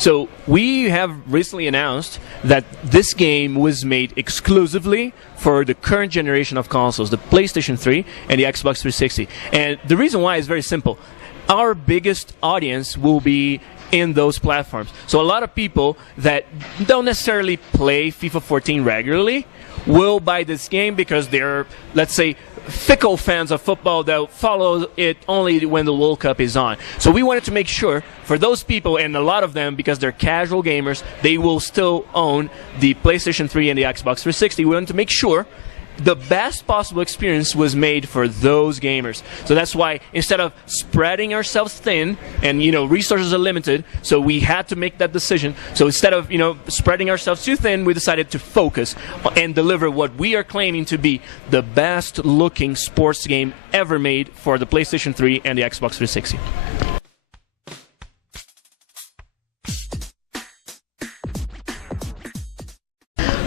So we have recently announced that this game was made exclusively for the current generation of consoles, the PlayStation 3 and the Xbox 360. And the reason why is very simple. Our biggest audience will be in those platforms. So a lot of people that don't necessarily play FIFA 14 regularly will buy this game because they're, let's say, fickle fans of football that follow it only when the World Cup is on. So we wanted to make sure for those people, and a lot of them, because they're casual gamers, they will still own the PlayStation 3 and the Xbox 360. We wanted to make sure the best possible experience was made for those gamers. So that's why instead of spreading ourselves thin, and resources are limited, so we had to make that decision. So instead of spreading ourselves too thin, we decided to focus and deliver what we are claiming to be the best looking sports game ever made for the PlayStation 3 and the Xbox 360.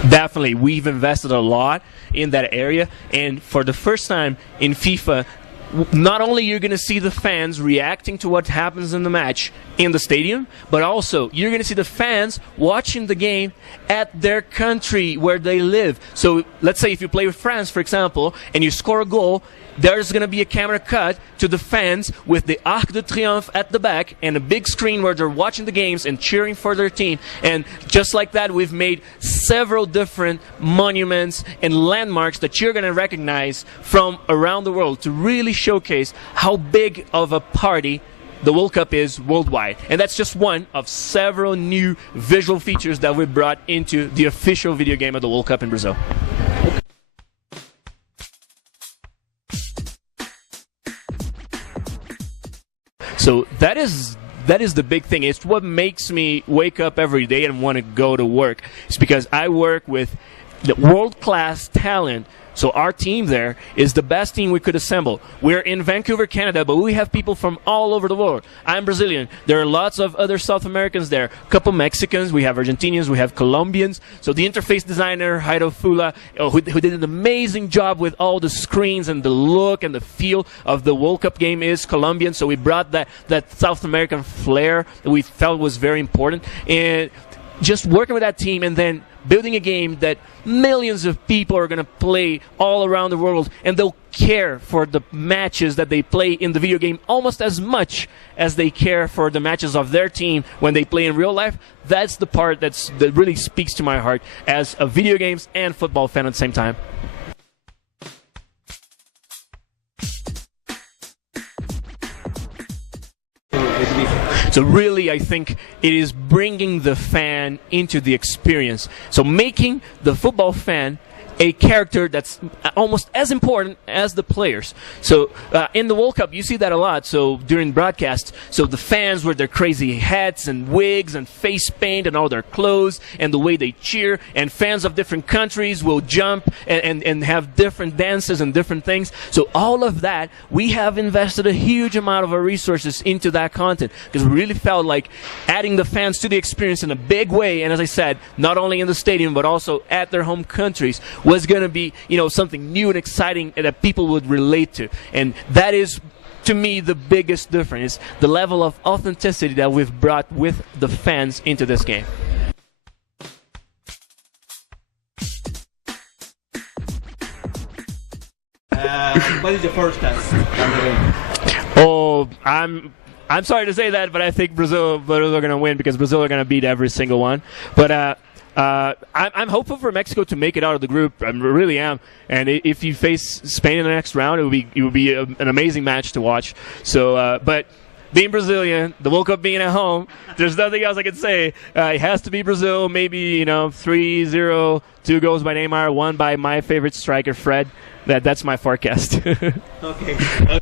Definitely, we've invested a lot in that area, and for the first time in FIFA, not only you're going to see the fans reacting to what happens in the match in the stadium, but also you're going to see the fans watching the game at their country where they live. So let's say if you play with France, for example, and you score a goal, there's going to be a camera cut to the fans with the Arc de Triomphe at the back and a big screen where they're watching the games and cheering for their team. And just like that, we've made several different monuments and landmarks that you're going to recognize from around the world to really showcase how big of a party the World Cup is worldwide. And that's just one of several new visual features that we brought into the official video game of the World Cup in Brazil. So that is the big thing. It's what makes me wake up every day and want to go to work. It's because I work with the world-class talent. So our team there is the best team we could assemble. We're in Vancouver, Canada, but we have people from all over the world. I'm Brazilian. There are lots of other South Americans there. A couple Mexicans. We have Argentinians. We have Colombians. So the interface designer, Jairo Fula, who did an amazing job with all the screens and the look and the feel of the World Cup game, is Colombian. So we brought that South American flair that we felt was very important. And just working with that team and then building a game that millions of people are going to play all around the world, and they'll care for the matches that they play in the video game almost as much as they care for the matches of their team when they play in real life. That's the part that really speaks to my heart as a video games and football fan at the same time. So really, I think it is bringing the fan into the experience. So making the football fan a character that's almost as important as the players. So in the World Cup, you see that a lot. So during broadcasts, so the fans with their crazy hats and wigs and face paint and all their clothes and the way they cheer, and fans of different countries will jump and have different dances and different things. So all of that, we have invested a huge amount of our resources into that content because we really felt like adding the fans to the experience in a big way, and as I said, not only in the stadium but also at their home countries, was going to be, something new and exciting that people would relate to. And that is, to me, the biggest difference, the level of authenticity that we've brought with the fans into this game. What is your first test? Oh, I'm sorry to say that, but I think Brazil are going to win because Brazil are going to beat every single one. But I'm hopeful for Mexico to make it out of the group. I really am. And if you face Spain in the next round, it would be an amazing match to watch. So, but being Brazilian, the World Cup being at home, there's nothing else I can say. It has to be Brazil. Maybe 3-0, 2 goals by Neymar, 1 by my favorite striker, Fred. That's my forecast. Okay.